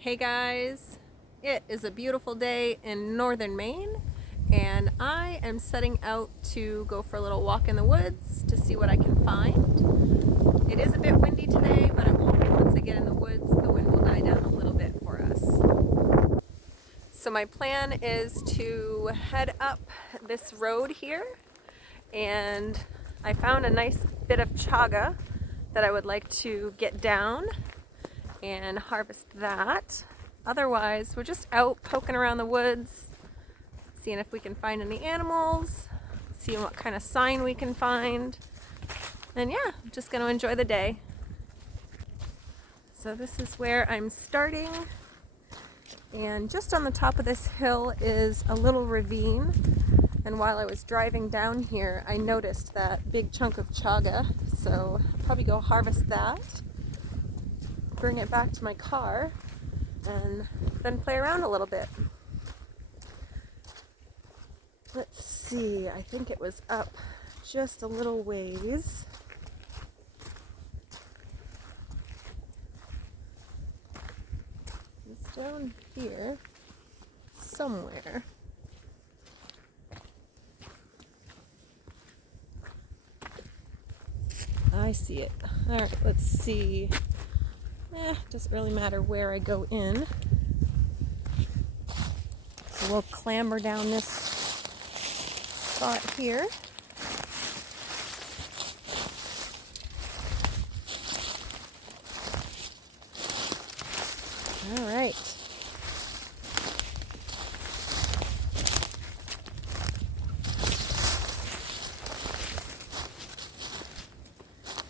Hey guys, it is a beautiful day in northern Maine and I am setting out to go for a little walk in the woods to see what I can find. It is a bit windy today, but I'm hoping once I get in the woods the wind will die down a little bit for us. So my plan is to head up this road here, and I found a nice bit of chaga that I would like to get down and harvest that. Otherwise, we're just out poking around the woods, seeing if we can find any animals, seeing what kind of sign we can find. And yeah, I'm just going to enjoy the day. So this is where I'm starting. And just on the top of this hill is a little ravine. And while I was driving down here, I noticed that big chunk of chaga. So I'll probably go harvest that, bring it back to my car, and then play around a little bit. Let's see, I think it was up just a little ways. It's down here somewhere. I see it. All right, let's see. Doesn't really matter where I go in. So we'll clamber down this spot here. All right.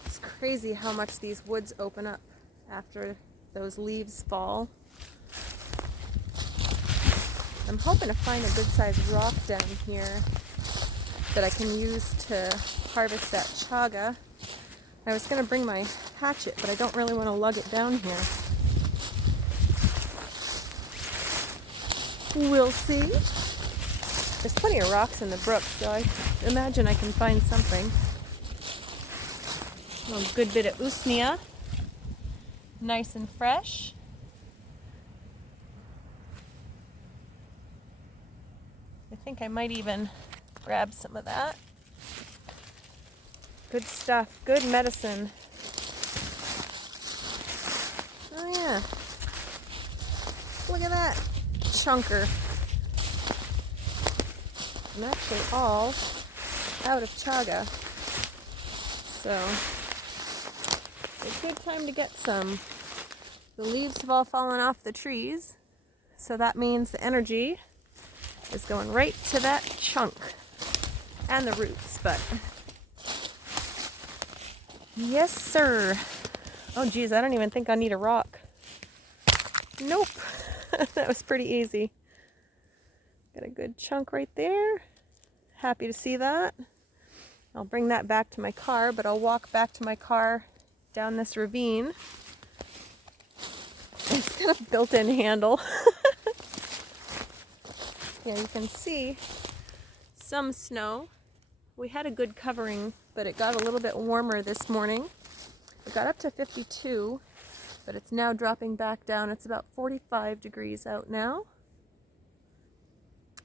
It's crazy how much these woods open up after those leaves fall. I'm hoping to find a good sized rock down here that I can use to harvest that chaga. I was going to bring my hatchet, but I don't really want to lug it down here. We'll see. There's plenty of rocks in the brook, so I imagine I can find something. A good bit of usnea. Nice and fresh. I think I might even grab some of that. Good stuff, good medicine. Oh yeah. Look at that chunker. I'm actually all out of chaga. So it's a good time to get some. The leaves have all fallen off the trees, so that means the energy is going right to that chunk and the roots, but yes sir. Oh geez, I don't even think I need a rock. Nope. That was pretty easy. Got a good chunk right there. Happy to see that. I'll bring that back to my car, but I'll walk back to my car down this ravine. It's got a built-in handle. Yeah, you can see some snow. We had a good covering, but it got a little bit warmer this morning. It got up to 52, but it's now dropping back down. It's about 45 degrees out now.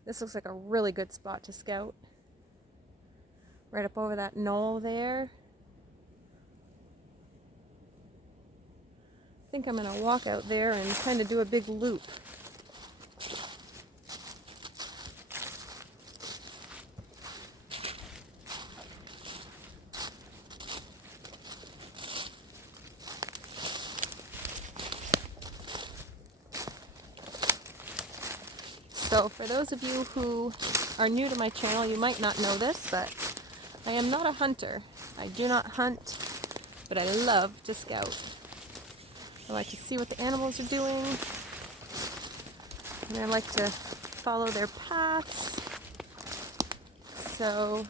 This looks like a really good spot to scout. Right up over that knoll there. I think I'm going to walk out there and kind of do a big loop. So for those of you who are new to my channel, you might not know this, but I am not a hunter. I do not hunt, but I love to scout. I like to see what the animals are doing, and I like to follow their paths. So,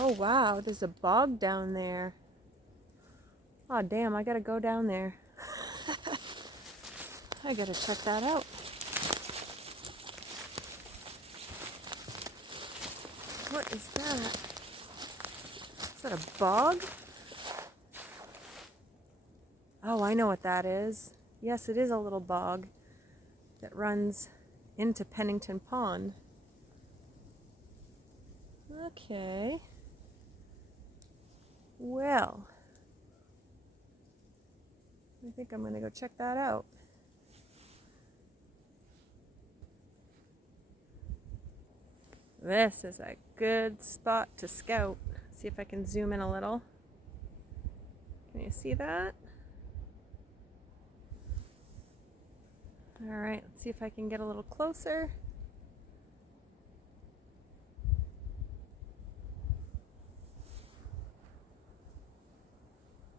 oh wow, there's a bog down there. Oh damn, I gotta go down there. I gotta check that out. What is that? Is that a bog? Oh, I know what that is. Yes, it is a little bog that runs into Pennington Pond. Okay. Well, I think I'm going to go check that out. This is a good spot to scout. See if I can zoom in a little. Can you see that? All right, let's see if I can get a little closer.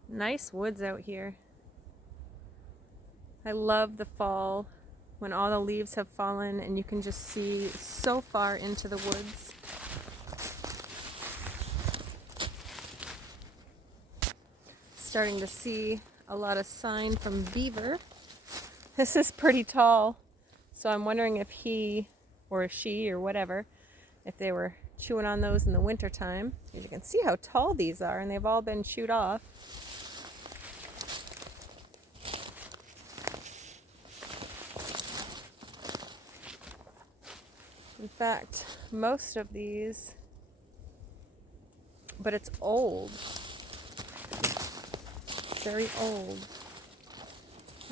Nice woods out here. I love the fall when all the leaves have fallen and you can just see so far into the woods. Starting to see a lot of sign from beaver. This is pretty tall, so I'm wondering if he or she or whatever, if they were chewing on those in the winter time. You can see how tall these are, and they've all been chewed off. In fact, most of these, but it's old. Very old.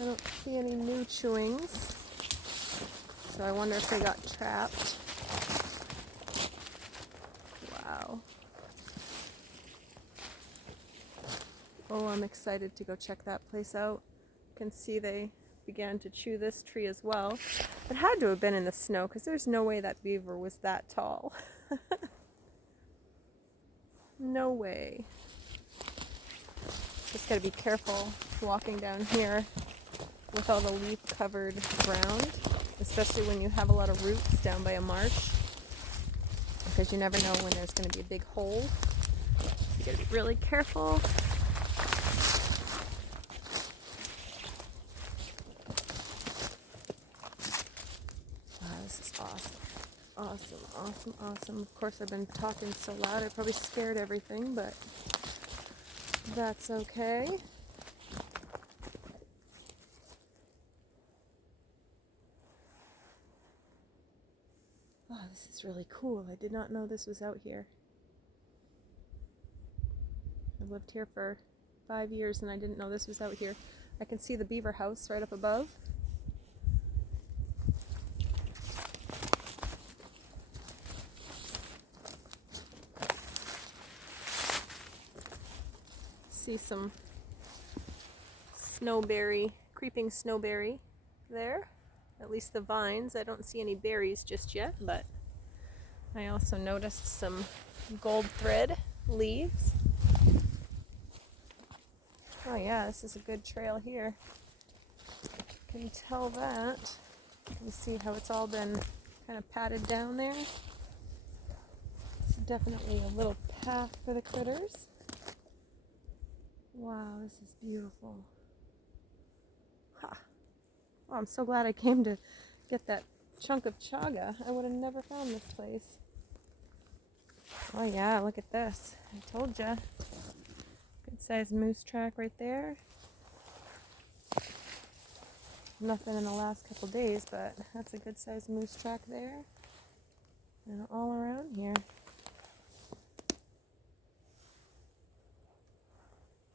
I don't see any new chewings, so I wonder if they got trapped. Wow. Oh, I'm excited to go check that place out. You can see they began to chew this tree as well. It had to have been in the snow because there's no way that beaver was that tall. No way. Just gotta be careful walking down here with all the leaf covered ground, especially when you have a lot of roots down by a marsh, because you never know when there's going to be a big hole. You gotta be really careful. Wow, this is awesome. Awesome, awesome, awesome. Of course, I've been talking so loud, I probably scared everything, but that's okay. Oh, this is really cool. I did not know this was out here. I've lived here for 5 years and I didn't know this was out here. I can see the beaver house right up above. See some snowberry, creeping snowberry there. At least the vines. I don't see any berries just yet, but I also noticed some gold thread leaves. Oh yeah, this is a good trail here. Can you tell that? You can see how it's all been kind of patted down there. It's definitely a little path for the critters. Wow, this is beautiful. Ha! Oh, I'm so glad I came to get that chunk of chaga. I would have never found this place. Oh yeah, look at this. I told ya. Good sized moose track right there. Nothing in the last couple days, but that's a good sized moose track there. And all around here.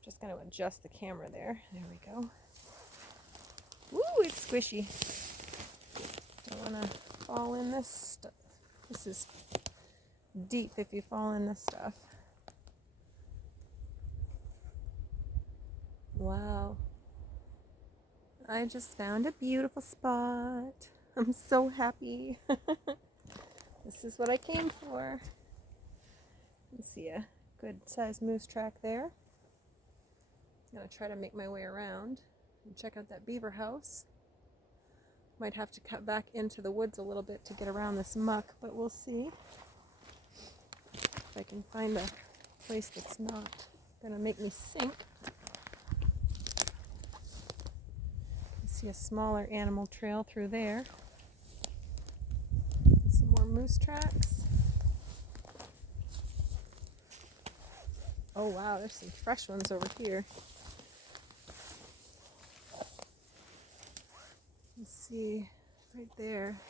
Just going to adjust the camera there. There we go. Woo, it's squishy. Don't want to fall in this stuff. This is deep if you fall in this stuff. Wow. I just found a beautiful spot. I'm so happy. This is what I came for. You see a good sized moose track there. I'm going to try to make my way around and check out that beaver house. Might have to cut back into the woods a little bit to get around this muck, but we'll see if I can find a place that's not going to make me sink. See a smaller animal trail through there. Some more moose tracks. Oh wow, there's some fresh ones over here. see right there.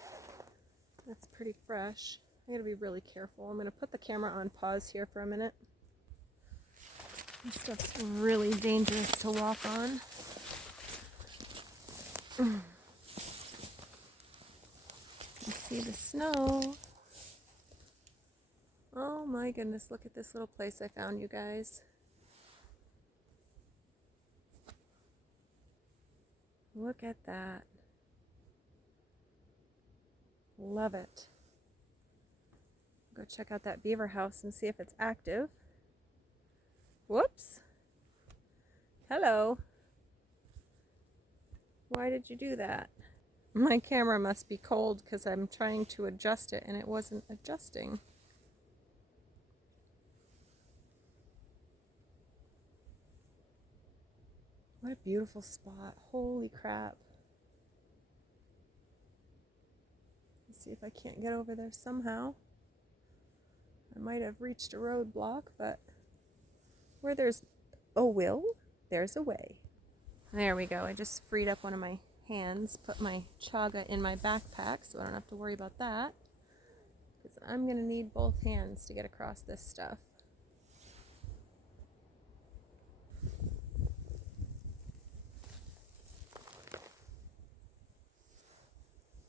That's pretty fresh. I gotta be really careful. I'm gonna put the camera on pause here for a minute. This stuff's really dangerous to walk on. You can see the snow. Oh my goodness, look at this little place I found, you guys. Look at that. Love it. Go check out that beaver house and see if it's active. Whoops. Hello. Why did you do that? My camera must be cold because I'm trying to adjust it and it wasn't adjusting. What a beautiful spot. Holy crap. Let's see if I can't get over there somehow. I might have reached a roadblock, but where there's a will, there's a way. There we go. I just freed up one of my hands, put my chaga in my backpack so I don't have to worry about that. Because I'm going to need both hands to get across this stuff.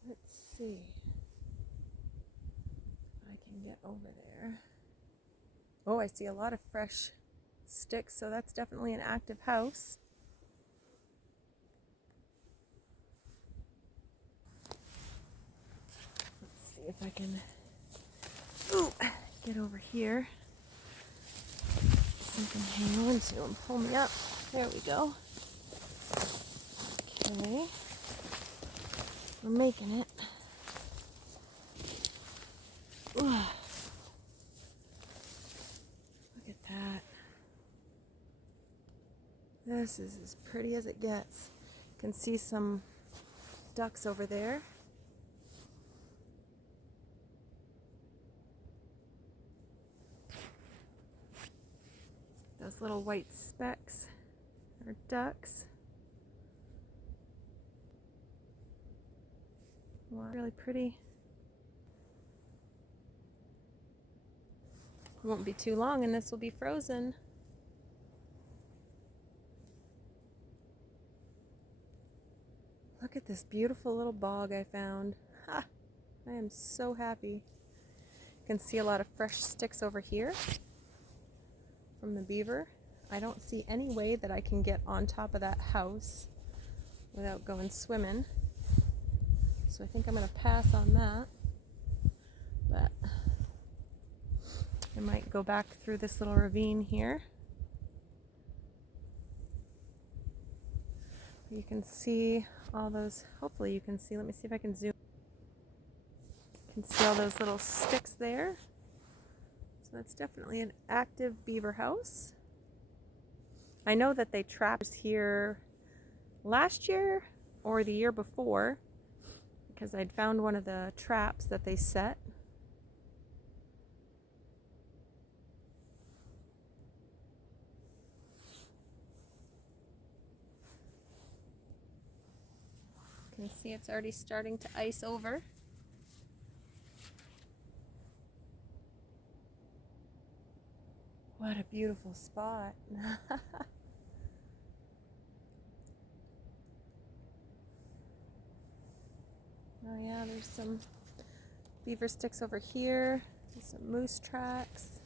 Let's see if I can get over there. Oh, I see a lot of fresh sticks, so that's definitely an active house. Let's see if I can get over here. Something to hang on to and pull me up. There we go. Okay. We're making it. Ooh. Look at that. This is as pretty as it gets. You can see some ducks over there. Those little white specks are ducks. Wow, really pretty. It won't be too long and this will be frozen. Look at this beautiful little bog I found. Ha! I am so happy. You can see a lot of fresh sticks over here from the beaver. I don't see any way that I can get on top of that house without going swimming. So I think I'm going to pass on that. But I might go back through this little ravine here. You can see all those, hopefully you can see, let me see if I can zoom. You can see all those little sticks there. So that's definitely an active beaver house. I know that they trapped here last year or the year before because I'd found one of the traps that they set. You can see it's already starting to ice over. What a beautiful spot. Oh yeah, there's some beaver sticks over here. There's some moose tracks.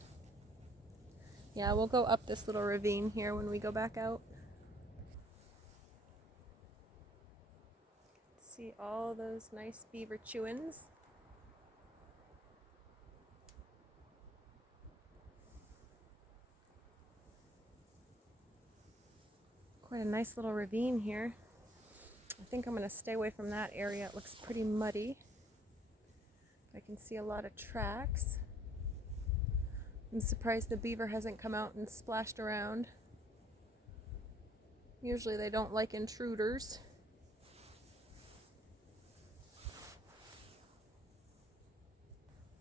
Yeah, we'll go up this little ravine here when we go back out. See all those nice beaver chewins. Quite a nice little ravine here. I think I'm going to stay away from that area. It looks pretty muddy. I can see a lot of tracks. I'm surprised the beaver hasn't come out and splashed around. Usually they don't like intruders.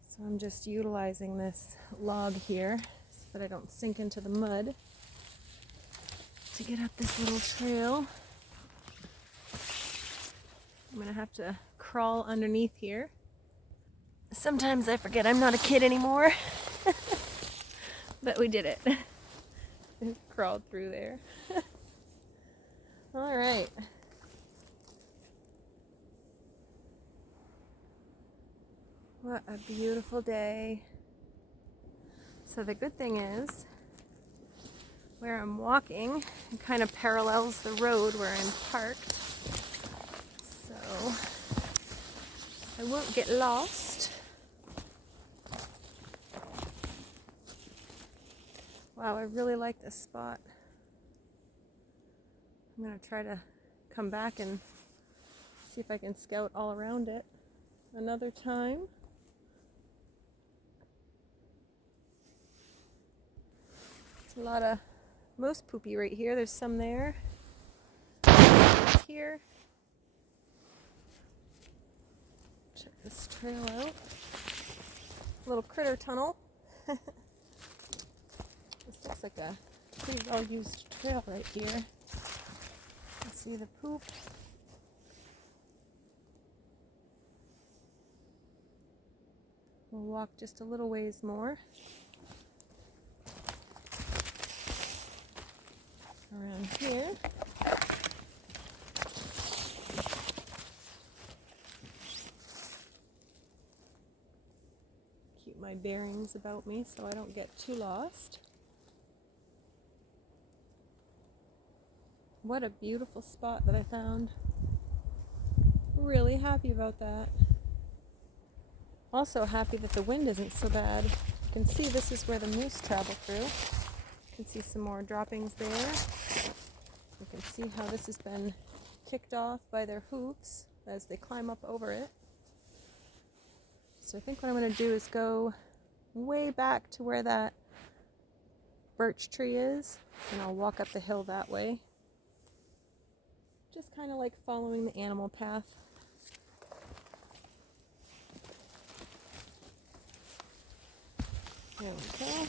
So I'm just utilizing this log here so that I don't sink into the mud to get up this little trail. I'm gonna have to crawl underneath here. Sometimes I forget I'm not a kid anymore. But we did it. Crawled through there. All right. What a beautiful day. So the good thing is, where I'm walking, it kind of parallels the road where I'm parked. So I won't get lost. Wow, I really like this spot. I'm gonna try to come back and see if I can scout all around it another time. It's a lot of moose poopy right here. There's some there. Here. Check this trail out. Little critter tunnel. This looks like a pretty well used trail right here. You can see the poop. We'll walk just a little ways more. Around here. Keep my bearings about me so I don't get too lost. What a beautiful spot that I found. Really happy about that. Also happy that the wind isn't so bad. You can see this is where the moose travel through. You can see some more droppings there. You can see how this has been kicked off by their hoofs as they climb up over it. So I think what I'm going to do is go way back to where that birch tree is, and I'll walk up the hill that way. Just kind of like following the animal path. There we go.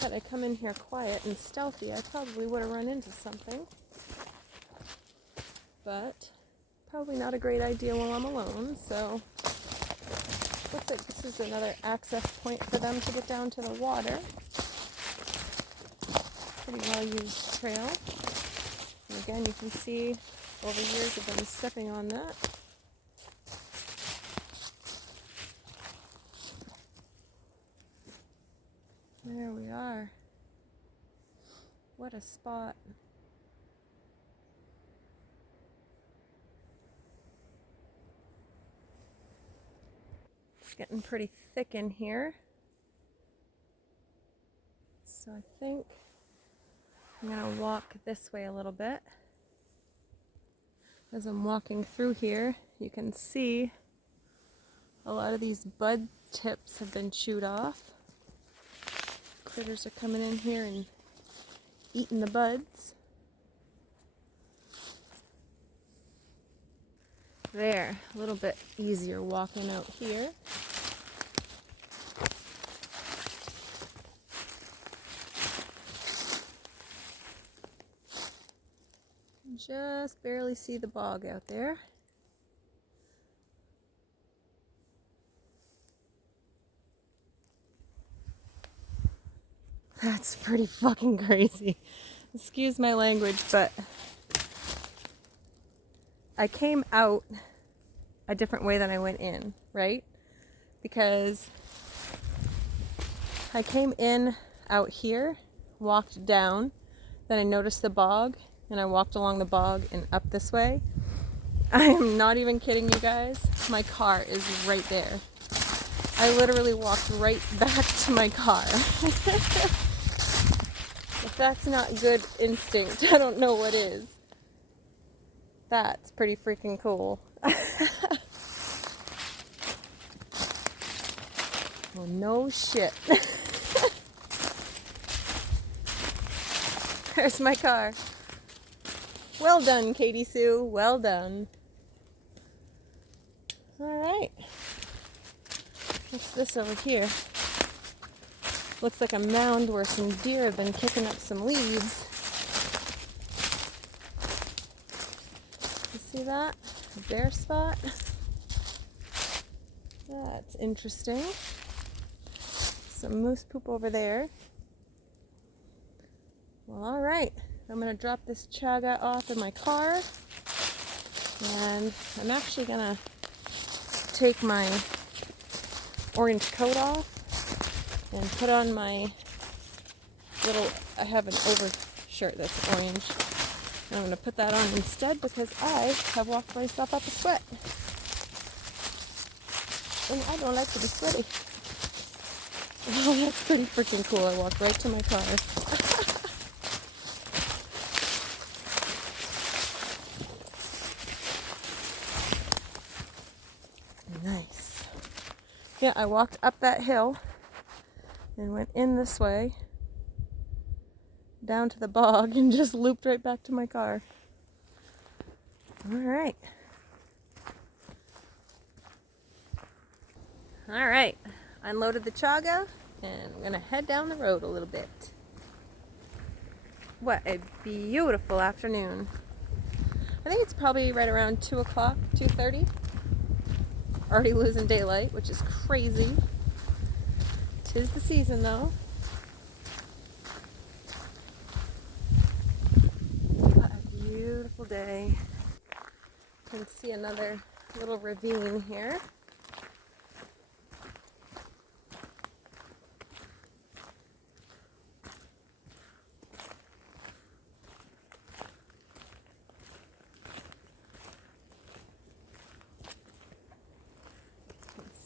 Had I come in here quiet and stealthy, I probably would have run into something. But probably not a great idea while I'm alone, so looks like this is another access point for them to get down to the water. Pretty well used trail. And again, you can see over years of them stepping on that. There we are. What a spot. It's getting pretty thick in here. So I think I'm going to walk this way a little bit. As I'm walking through here, you can see a lot of these bud tips have been chewed off. Critters are coming in here and eating the buds. There, a little bit easier walking out here. Just barely see the bog out there. That's pretty fucking crazy. Excuse my language, but I came out a different way than I went in, right? Because I came in out here, walked down, then I noticed the bog, and I walked along the bog and up this way. I am not even kidding you guys. My car is right there. I literally walked right back to my car. If that's not good instinct, I don't know what is. That's pretty freaking cool. Well, no shit. There's my car. Well done, Katie Sue. Well done. All right. What's this over here? Looks like a mound where some deer have been kicking up some leaves. You see that? A bare spot. That's interesting. Some moose poop over there. Well, all right. I'm going to drop this chaga off in my car. And I'm actually going to take my orange coat off and put on my little, I have an overshirt that's orange. And I'm going to put that on instead because I have walked myself up a sweat. And I don't like to be sweaty. Oh, that's pretty freaking cool. I walked right to my car. Nice. Yeah, I walked up that hill and went in this way down to the bog and just looped right back to my car. All right. All right. Unloaded the chaga and I'm gonna head down the road a little bit. What a beautiful afternoon. I think it's probably right around 2 o'clock, 2:30. Already losing daylight, which is crazy. 'Tis the season though. What a beautiful day. You can see another little ravine here.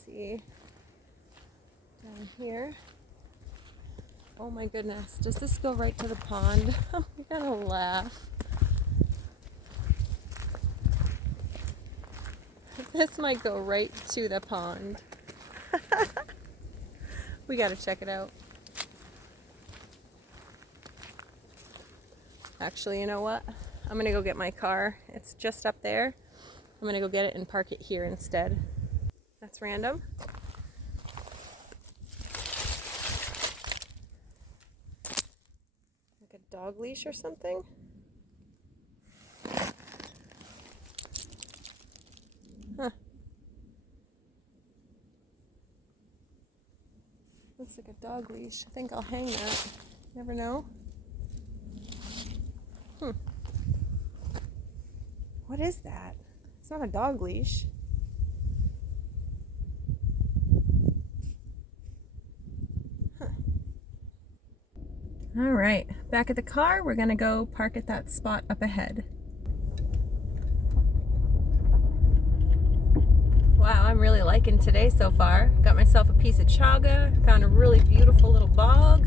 See down here. Oh my goodness, does this go right to the pond? I'm gonna laugh. This might go right to the pond. We gotta check it out. Actually, you know what? I'm gonna go get my car. It's just up there. I'm gonna go get it and park it here instead. That's random. Like a dog leash or something? Huh. Looks like a dog leash. I think I'll hang that. Never know. What is that? It's not a dog leash. All right, back at the car, we're gonna go park at that spot up ahead. Wow, I'm really liking today so far. Got myself a piece of chaga, found a really beautiful little bog.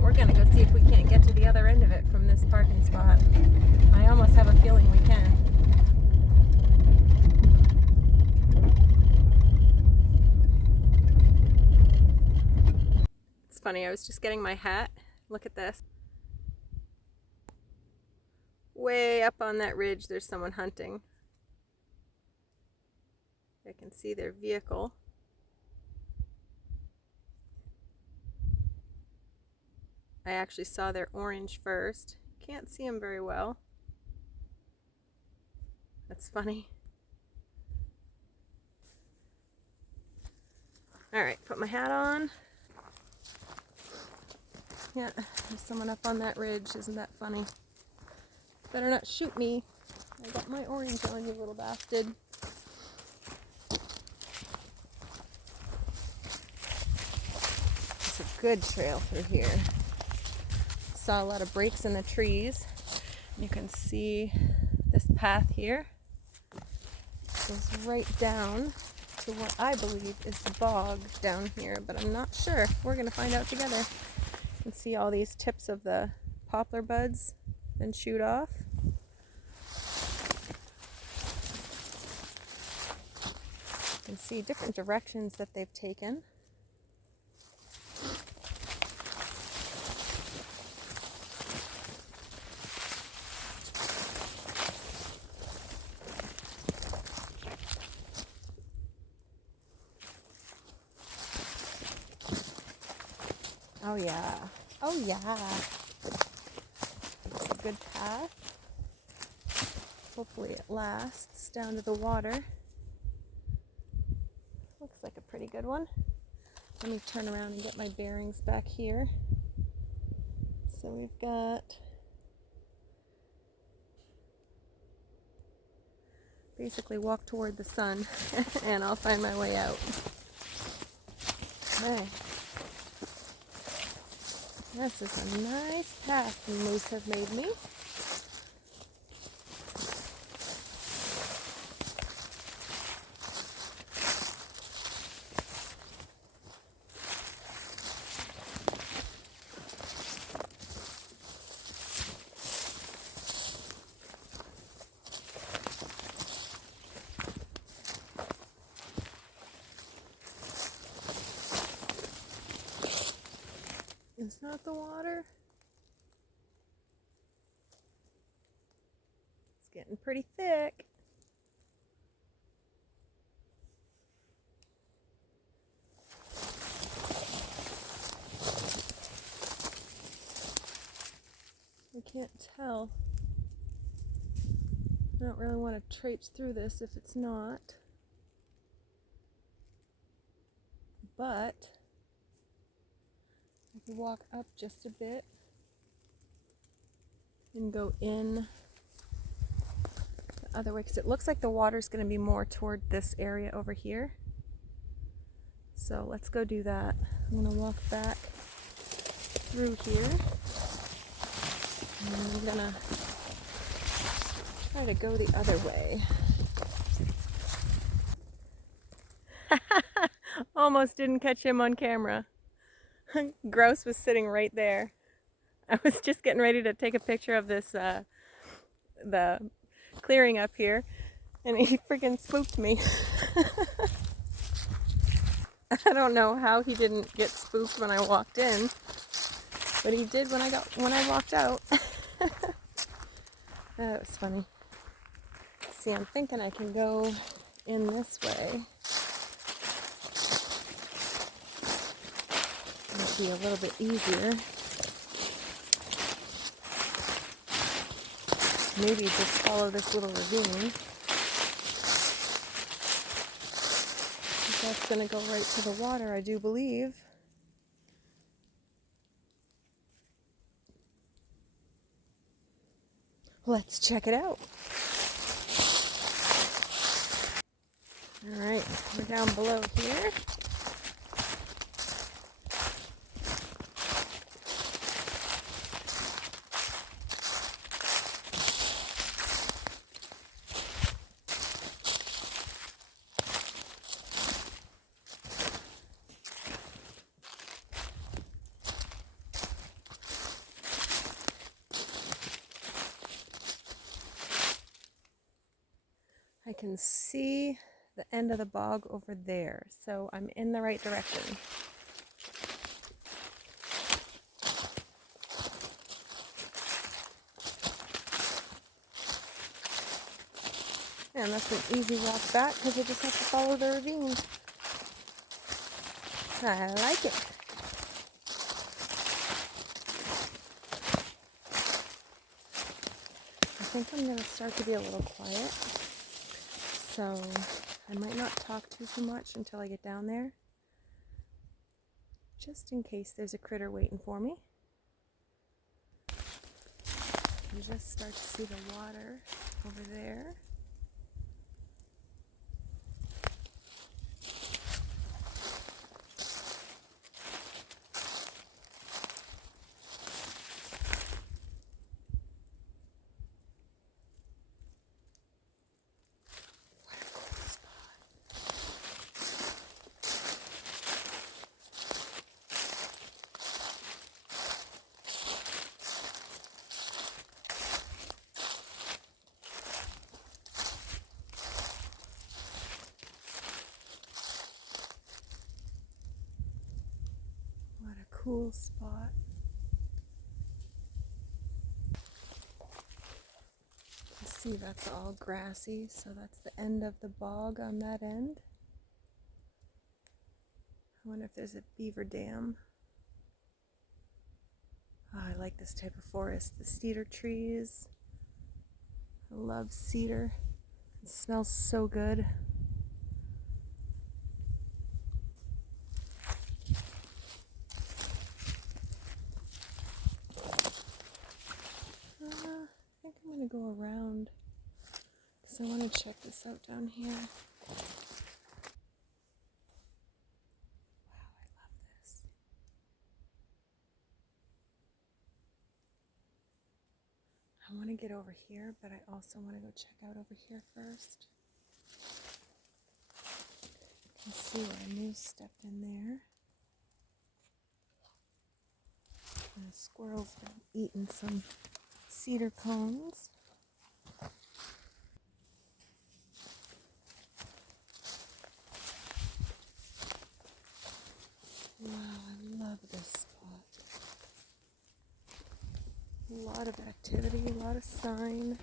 We're gonna go see if we can't get to the other end of it from this parking spot. I almost have a feeling we can. Funny, I was just getting my hat. Look at this. Way up on that ridge, there's someone hunting. I can see their vehicle. I actually saw their orange first. Can't see them very well. That's funny. All right, put my hat on. Yeah, there's someone up on that ridge. Isn't that funny? Better not shoot me. I got my orange on, you little bastard. It's a good trail through here. Saw a lot of breaks in the trees. You can see this path here. It goes right down to what I believe is the bog down here, but I'm not sure. We're gonna find out together. You can see all these tips of the poplar buds been chewed off. You can see different directions that they've taken. Oh yeah. Oh yeah. It's a good path. Hopefully it lasts down to the water. Looks like a pretty good one. Let me turn around and get my bearings back here. So we've got basically walk toward the sun and I'll find my way out. Okay. This is a nice path the moose have made me. Is that the water? It's getting pretty thick. I can't tell. I don't really want to traipse through this if it's not. But I can walk up just a bit and go in the other way because it looks like the water's going to be more toward this area over here. So let's go do that. I'm going to walk back through here. And I'm going to try to go the other way. Almost didn't catch him on camera. Grouse was sitting right there. I was just getting ready to take a picture of this, the clearing up here, and he freaking spooked me. I don't know how he didn't get spooked when I walked in, but he did when I walked out. That was funny. See, I'm thinking I can go in this way. Might be a little bit easier. Maybe just follow this little ravine. That's going to go right to the water, I do believe. Let's check it out. All right, we're down below here. I can see the end of the bog over there, so I'm in the right direction. And that's an easy walk back because I just have to follow the ravine. I like it. I think I'm going to start to be a little quiet. So I might not talk too much until I get down there, just in case there's a critter waiting for me. You just start to see the water over there. What a cool spot. You see that's all grassy, so that's the end of the bog on that end. I wonder if there's a beaver dam. Oh, I like this type of forest. The cedar trees. I love cedar. It smells so good. I think I'm going to go around because I want to check this out down here. Wow, I love this. I want to get over here, but I also want to go check out over here first. You can see where a moose stepped in there. And a squirrel's been eating some cedar cones. Wow, I love this spot. A lot of activity, a lot of sign.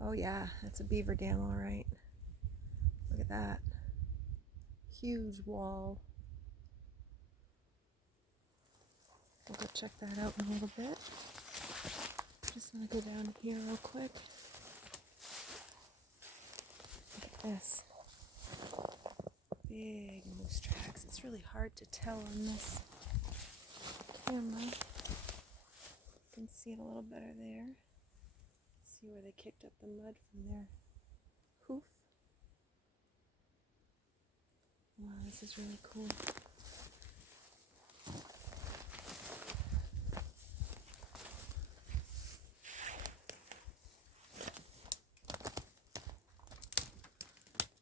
Oh yeah, that's a beaver dam, all right. Look at that. Huge wall. We'll go check that out in a little bit. Just want to go down here real quick. Look at this. Big moose tracks. It's really hard to tell on this camera. You can see it a little better there. See where they kicked up the mud from their hoof. Wow, this is really cool.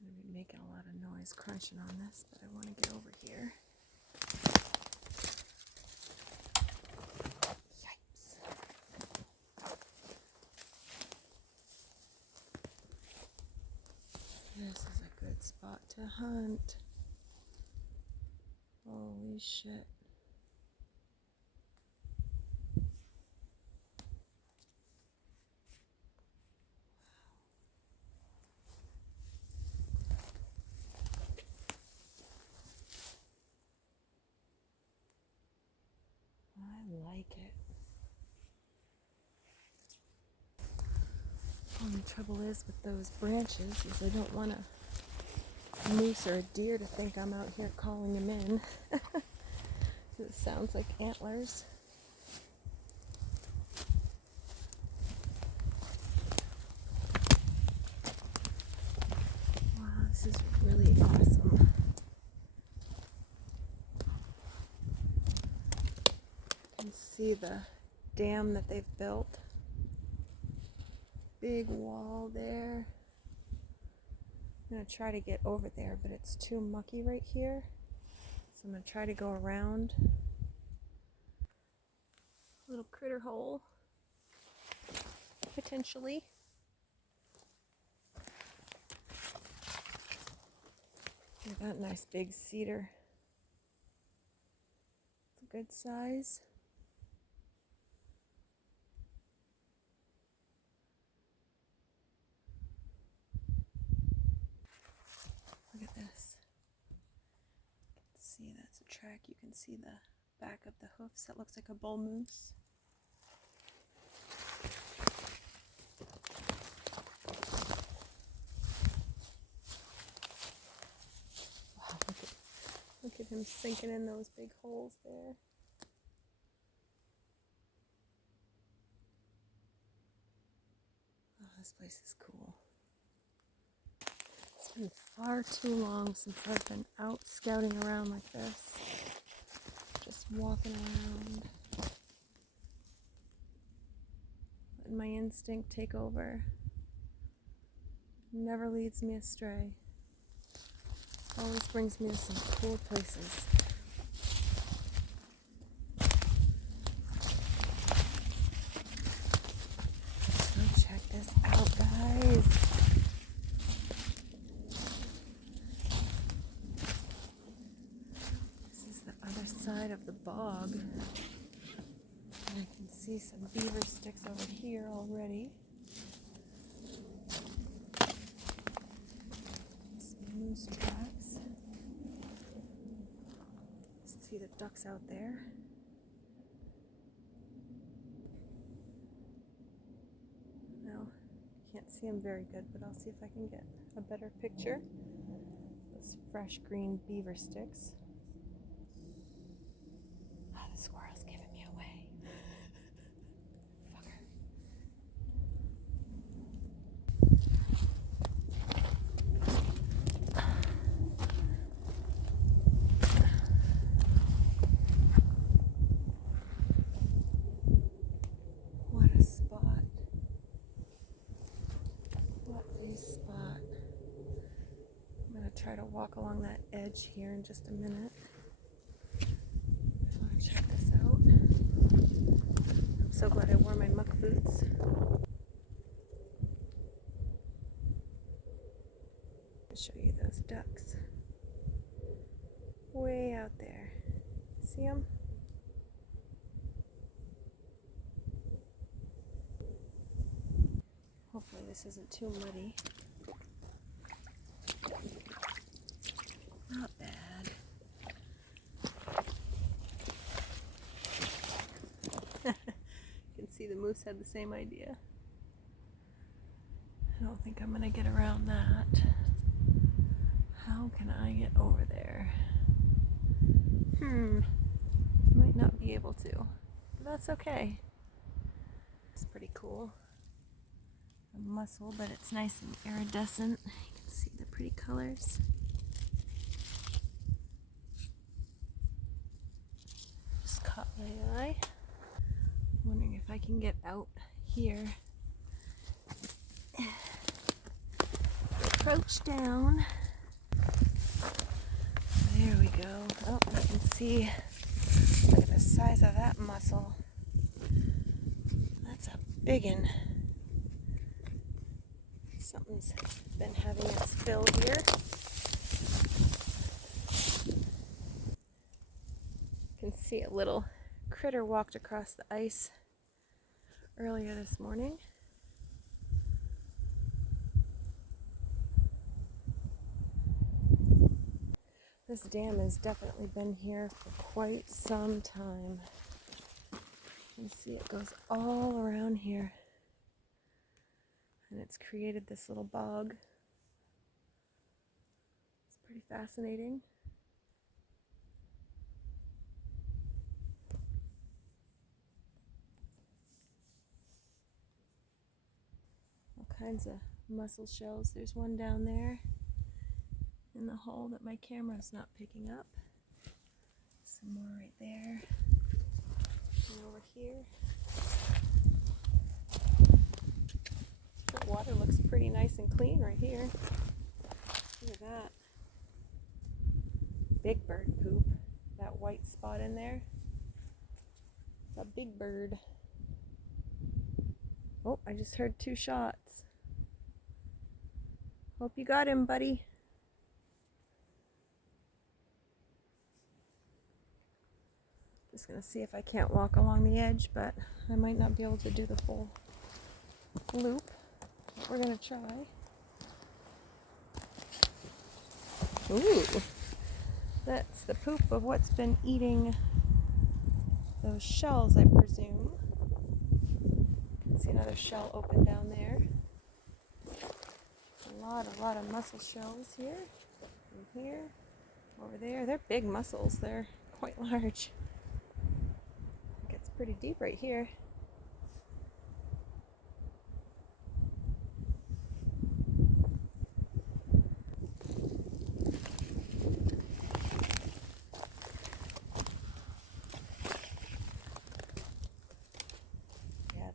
I'm going to be making a lot of noise crunching on this, but I want to get over here. Yipes. This is a good spot to hunt. Holy shit. I like it. Only trouble is with those branches is I don't want a moose or a deer to think I'm out here calling them in. It sounds like antlers. Wow, this is really awesome. You can see the dam that they've built. Big wall there. I'm going to try to get over there, but it's too mucky right here. So I'm going to try to go around. Little critter hole. Potentially. Look at that nice big cedar. It's a good size. Look at this. See, that's a track. You can see the back of the hoofs. That looks like a bull moose. Wow, look at him sinking in those big holes there. Oh, this place is cool. It's been far too long since I've been out scouting around like this. Just walking around. Letting my instinct take over. Never leads me astray. Always brings me to some cool places. Let's go check this out, guys. This is the other side of the bog. And I can see some beaver sticks over here already. Some moose tracks. See the ducks out there. see them very good, but I'll see if I can get a better picture. Those fresh green beaver sticks. Oh, the squirrel's giving me away. Fucker. What a spot. What a spot. I'm going to try to walk along that edge here in just a minute. I want to check this out. I'm so glad I wore my muck boots. I'll show you those ducks. Way out there. See them? Hopefully this isn't too muddy. Not bad. You can see the moose had the same idea. I don't think I'm gonna get around that. How can I get over there? Might not be able to, but that's okay. It's pretty cool. A mussel, but it's nice and iridescent. You can see the pretty colors. Just caught my eye. Wondering if I can get out here. Approach down. There we go. Oh, you can see. Look at the size of that mussel. That's a biggin'. Something's been having its fill here. You can see a little critter walked across the ice earlier this morning. This dam has definitely been here for quite some time. You can see it goes all around here. And it's created this little bog. It's pretty fascinating. All kinds of mussel shells. There's one down there in the hole that my camera's not picking up. Some more right there. And over here. The water looks pretty nice and clean right here. Look at that. Big bird poop. That white spot in there. It's a big bird. Oh, I just heard 2 shots. Hope you got him, buddy. Just gonna see if I can't walk along the edge, but I might not be able to do the full loop. We're gonna try. Ooh, that's the poop of what's been eating those shells, I presume. You can see another shell open down there. A lot of mussel shells here, and here, over there. They're big mussels. They're quite large. It gets pretty deep right here.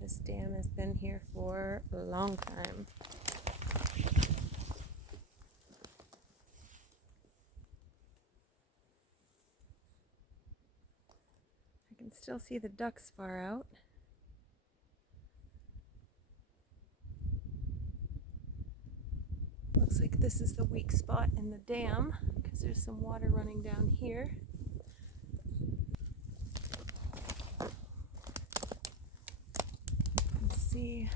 This dam has been here for a long time. I can still see the ducks far out. Looks like this is the weak spot in the dam because there's some water running down here. See,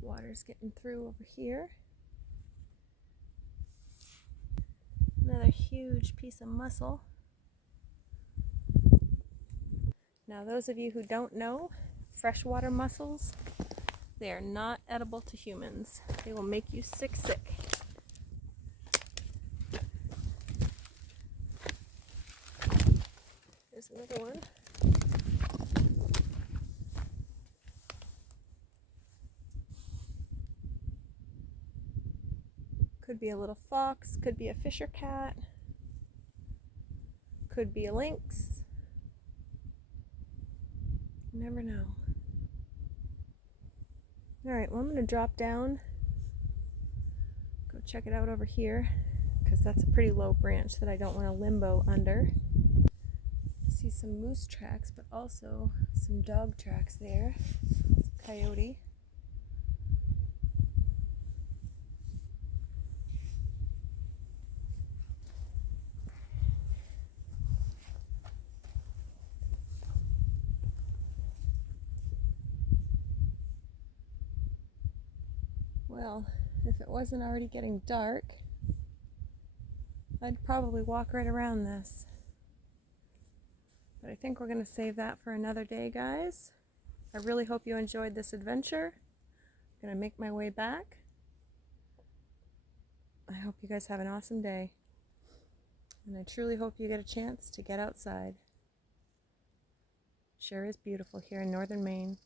water's getting through over here. Another huge piece of mussel. Now those of you who don't know, freshwater mussels They are not edible to humans. They will make you sick. There's another one. Could be a little fox, could be a fisher cat, could be a lynx. You never know. Alright, well I'm going to drop down, go check it out over here, because that's a pretty low branch that I don't want to limbo under. See some moose tracks, but also some dog tracks there. Some coyote. Well, if it wasn't already getting dark, I'd probably walk right around this. But I think we're going to save that for another day, guys. I really hope you enjoyed this adventure. I'm going to make my way back. I hope you guys have an awesome day. And I truly hope you get a chance to get outside. Sure is beautiful here in northern Maine.